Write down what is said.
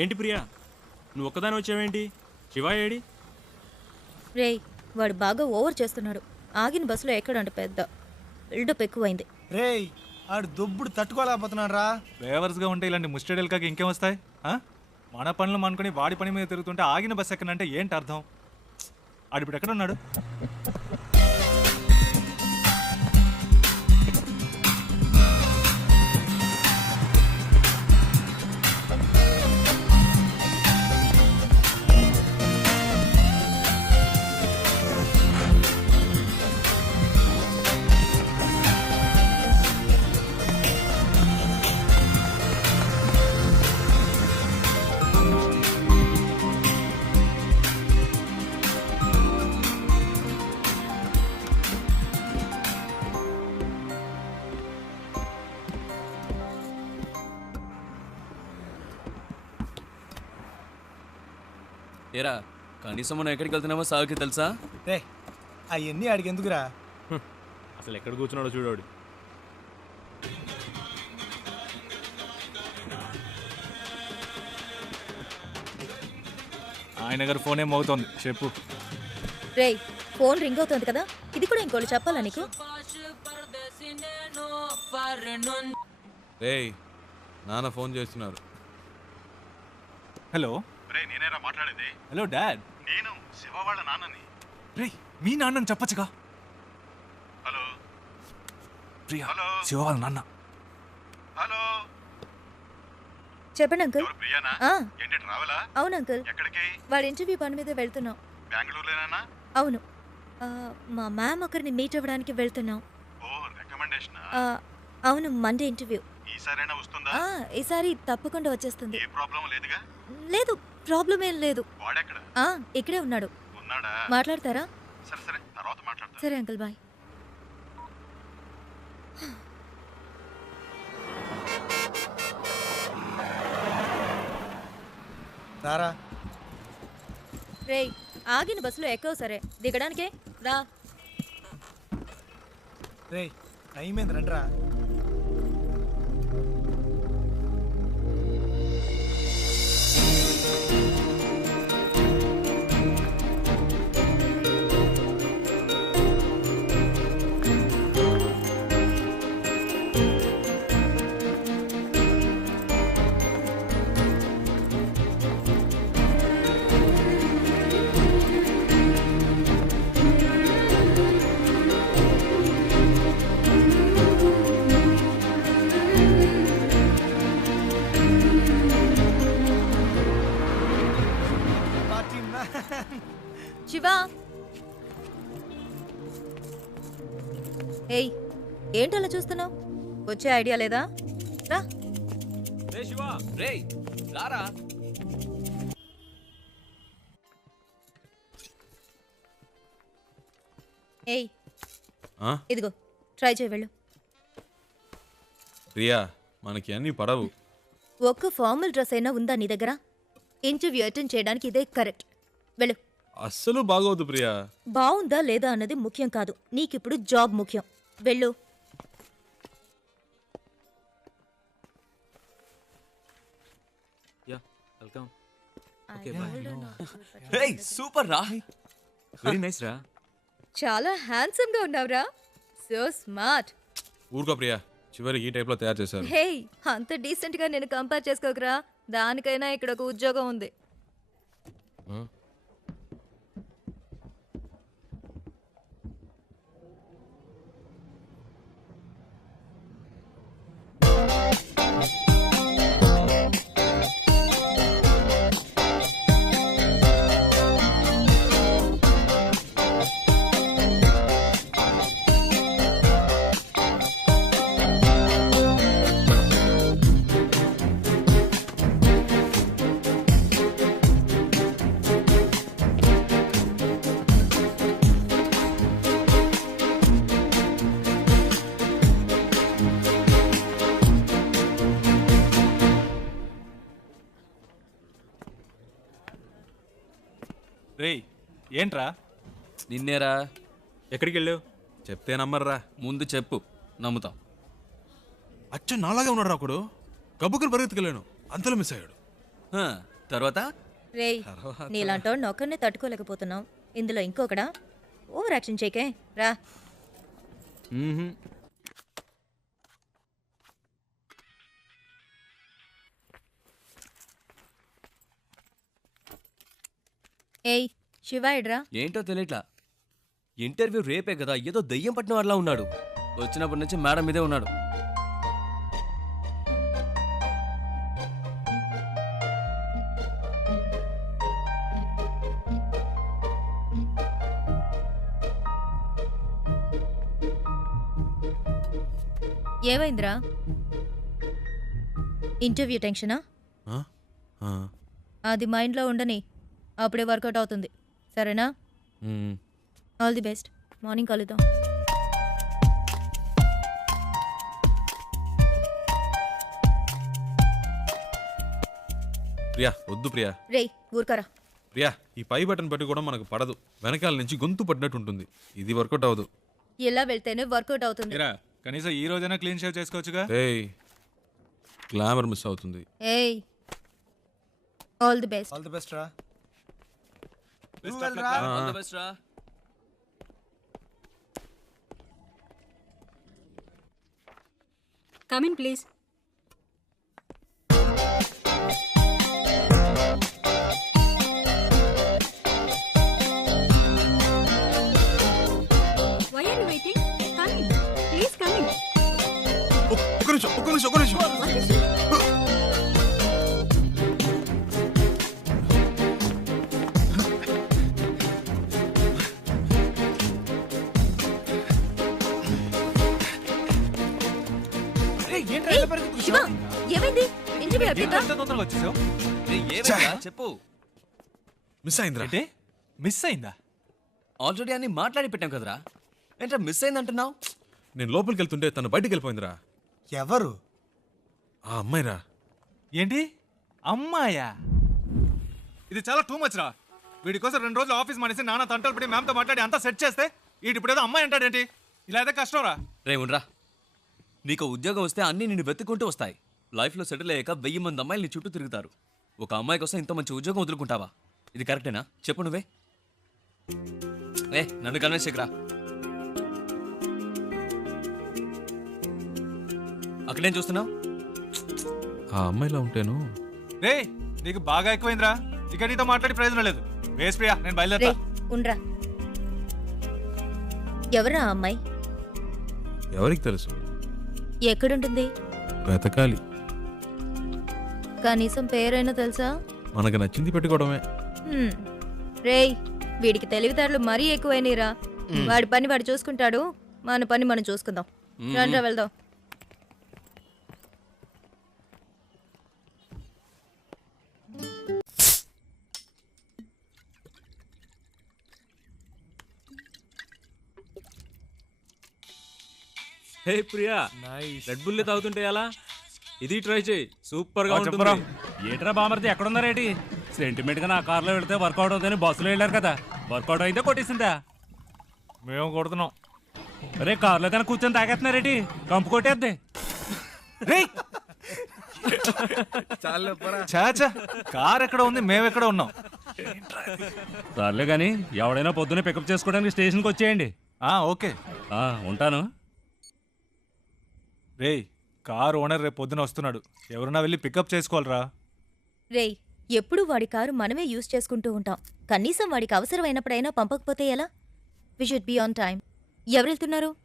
ఏంటి ప్రియా? నువ్వు ఒక్కదాని వచ్చావేంటి? శివ ఏడి? రేయ్ వాడు బాగా ఓవర్ చేస్తున్నాడు. ఆగిన బస్సులో ఎక్కడంట పెద్ద. బిల్డప్ ఎక్కువైంది. రేయ్ ఆడు దొబ్బుడు తట్టుకోలేకపోతున్నాడు రా గా ఉంటే ఇలాంటి ముస్టడీలు కాక ఇంకేం వస్తాయి? ఆ? మన పనులు అనుకుని వాడి పని మీద తిరుగుతుంటే ఆగిన బస్ ఎక్కనంటే ఏంటి అర్థం? ఆడు ఇప్పుడు ఎక్కడ ఉన్నాడు? ఏరా కనీసం మనం ఎక్కడికి వెళ్తున్నామో సాగుకి తెలుసా? రే అవన్నీ ఆడికి ఎందుకురా అసలు ఎక్కడ కూర్చున్నాడో చూడోడు. ఆయన గారు ఫోన్ ఏం అవుతోంది చెప్పు. రేయ్ ఫోన్ రింగ్ అవుతుంది కదా? ఇది కూడా ఇంకోటి చెప్పాలా నీకు? రేయ్ నాన్న ఫోన్ చేస్తున్నారు. హలో? రే నేనేరా మాట్లాడేది? హలో డాడ్ నేను శివ వాళ్ళ నాన్నని. రే మీ నాన్నని చెప్పచ్చుగా? హలో. ప్రియా హలో. శివ వాళ్ళ నాన్న. హలో. చెప్పండి అంకుల్. ఎవరు ప్రియానా? ఆ, ఏంటి రావాలా? అవును అంకుల్. ఎక్కడికి? వాడి ఇంటర్వ్యూ పని మీద వెళ్తున్నాం. బెంగళూరులోనేనా? అవును. ఆ, మా మ్యామ్ ఒకరిని మీట్ అవ్వడానికి వెళ్తున్నాం. ఓ రికమెండేషన్? ఆ, అవును మండే ఇంటర్వ్యూ. ఈసారైనా వస్తుందా? ఆ, ఈసారి తప్పకుండా వచ్చేస్తుంది. ఏ ప్రాబ్లం లేదుగా? లేదు ప్రాబ్లం ఏం లేదు. ఆ, ఇక్కడే ఉన్నాడు. ఉన్నాడా? మాట్లాడతారా? సరే సరే తర్వాత మాట్లాడతా. సరే అంకుల్ బాయ్. రారా. రేయ్ ఆగిన బస్సులో ఎక్కవు సరే. దిగడానికే? రా. రేయ్ టైం ఏంది? రండిరా. శివ. ఏయ్ ఏంటలా చూస్తున్నావు? వచ్చే ఐడియా లేదా? రా. రే శివ రే రారా? ఏయ్. ఆ? ఇదిగో ట్రై చేయి వెళ్ళు. ప్రియా మనకి అన్ని పడవు. ఒక్క ఫార్మల్ డ్రెస్ అయినా ఉందా నీ దగ్గర? ఇంటర్వ్యూ అటెండ్ చేయడానికి ఇదే కరెక్ట్. వెళ్ళు. అస్సలు బాగోదు ప్రియా. బాగుందా లేదా అన్నది ముఖ్యం కాదు. నీకిప్పుడు జాబ్ ముఖ్యం. వెళ్ళు. Yeah welcome. రే సూపర్ రా. వెరీ నైస్ రా. చాలా హ్యాండ్సమ్గా ఉన్నావురా సో స్మార్ట్. ఊరుకో ప్రియా. చివరికి ఈ టైప్లో తయారు చేశారు. హే అంత డీసెంట్గా నేను కంపేర్ చేసుకోకరా. దానికైనా ఇక్కడ ఒక ఉద్యోగం ఉంది. ఏంట్రా? నిన్నేరా? ఎక్కడికి వెళ్ళావు చెప్తే నమ్మర్రా. ముందు చెప్పు. నమ్ముతాం. అచ్చు నాలాగే ఉన్నాడు ఒకడు గబ్బుకుని పరిగెత్తుకెళ్ళాను. అంతలో మిస్ అయ్యాడు. హ, తర్వాత? రేయ్ నీలాంటోడిని ఒక్కరినే తట్టుకోలేకపోతున్నావు. ఇందులో ఇంకొకడా? ఓవర్ యాక్షన్ చేయకే రా. ఏయ్ శివాయిడ్రా. ఏంటో తెలియట్లా ఇంటర్వ్యూ రేపే కదా ఏదో దయ్యం పట్టిన వాళ్ళ ఉన్నాడు. వచ్చినప్పటి నుంచి మేడం మీదే ఉన్నాడు. ఏమైందిరా? ఇంటర్వ్యూ టెన్షనా. అది మైండ్లో ఉండని అప్పుడే వర్కౌట్ అవుతుంది. సరేనా. ఆల్ ది బెస్ట్ మార్నింగ్ కలుద్దాం ప్రియా వద్దు ప్రియా. రేయ్ ఊరుకరా. ప్రియా ఈ పై బటన్ పెట్టి కూడా మనకు పడదు. వెనకాల నుంచి గొంతు పడినట్టు ఉంటుంది. ఇది వర్కౌట్ అవ్వదు. ఇలా వెళ్తేనే వర్కౌట్ అవుతుంది. ఇరా కనీసం ఈ రోజైనా క్లీన్ షేవ్ చేసుకోవచ్చుగా? ఏయ్ గ్లామర్ మిస్ అవుతుంది. ఏయ్. All the best all the best రా. All the best రా Come in, please. ఎంత తొందరగా వచ్చేసావు రేయ్, ఏమైందిరా? చెప్పు మిస్ అయిందిరా ఏంటి మిస్ అయిందా ఆల్రెడీ అన్ని మాట్లాడి పెట్టాం కదరా ఏంట్రా మిస్ అయింది అంటున్నావు నేను లోపలికి వెళ్తుంటే తను బయటికి వెళ్ళిపోయిందిరా ఎవరు ఆ అమ్మాయిరా ఏంటి అమ్మాయా ఇది చాలా టూ మచ్ రా వీడి కోసం రెండు రోజులు ఆఫీస్ మానేసి నాన్న తంటలు పడి మ్యామ్తో మాట్లాడి అంతా సెట్ చేస్తే వీడి ఇప్పుడు ఏదో అమ్మాయి అంటాడేంటి ఇలా అయితే కష్టం రా రే ఉండరా నీకు ఉద్యోగం వస్తే అన్నీ నిన్ను వెతుక్కుంటూ వస్తాయి లైఫ్లో సెటిల్ అయ్యాక వెయ్యి మంది అమ్మాయిలు నీ చుట్టూ తిరుగుతారు. ఒక అమ్మాయి కోసం ఇంత మంచి ఉద్యోగం వదులుకుంటావా? ఇది కరెక్టేనా? చెప్పు నువ్వే. ఏ నన్ను కన్విన్స్ చేయకురా అక్కడేం చూస్తున్నావు? ఆ అమ్మాయిలా ఉంటేను. రే నీకు బాగా ఎక్కువైందిరా. ఇక నీతో మాట్లాడి ప్రయోజనం లేదు. వేస్ ప్రియా నేను బయలుదేరా ఉండ్రా. ఎవరా ఆ అమ్మాయి? ఎవరికి తెలుసు? ఎక్కడుంటుంది? వెతకాలి కనీసం పేరైనా తెలుసా? మనకు నచ్చింది పెట్టుకోవడమే. హ్మ్. రేయ్ వీడికి తెలివితేటలు మరీ ఎక్కువైనరా వాడి పని వాడు చూసుకుంటాడు. మన పని మనం చూసుకుందాం. రండ్రా వెళ్దాం. హే ప్రియా రెడ్ బుల్ తాగుతుంటే ఎలా? ఇది ట్రై చేయి. సూపర్గా. ఉంటుంది. ఏట్రా బామర్ది ఎక్కడున్నారేటి? సెంటిమెంట్గా నా కార్లో వెళ్తే వర్కౌట్ అవుతుందని బస్సులో వెళ్ళారు కదా. వర్కౌట్ అయితే కొట్టేసిందా? మేము కొడుతున్నాం. అరే కార్లో కానీ కూర్చొని తాగేస్తున్నారేటి? కంపు కొట్టేద్ది. చాచా కార్ ఎక్కడ ఉంది? మేము ఎక్కడ ఉన్నాం? సర్లే కానీ ఎవడైనా పొద్దున్నే పికప్ చేసుకోవడానికి స్టేషన్కి వచ్చేయండి. ఆ ఓకే. ఆ, ఉంటాను. రేయ్ కారు ఓనర్ రేపు పొద్దున వస్తున్నాడు. ఎవరన్నా వెళ్ళి పికప్ చేసుకోవాలరా. రేయ్ ఎప్పుడు వాడి కారు మనమే యూజ్ చేసుకుంటూ ఉంటాం. కనీసం వాడికి అవసరమైనప్పుడైనా పంపకపోతే ఎలా? We should be on time ఎవరు వెళ్తున్నారు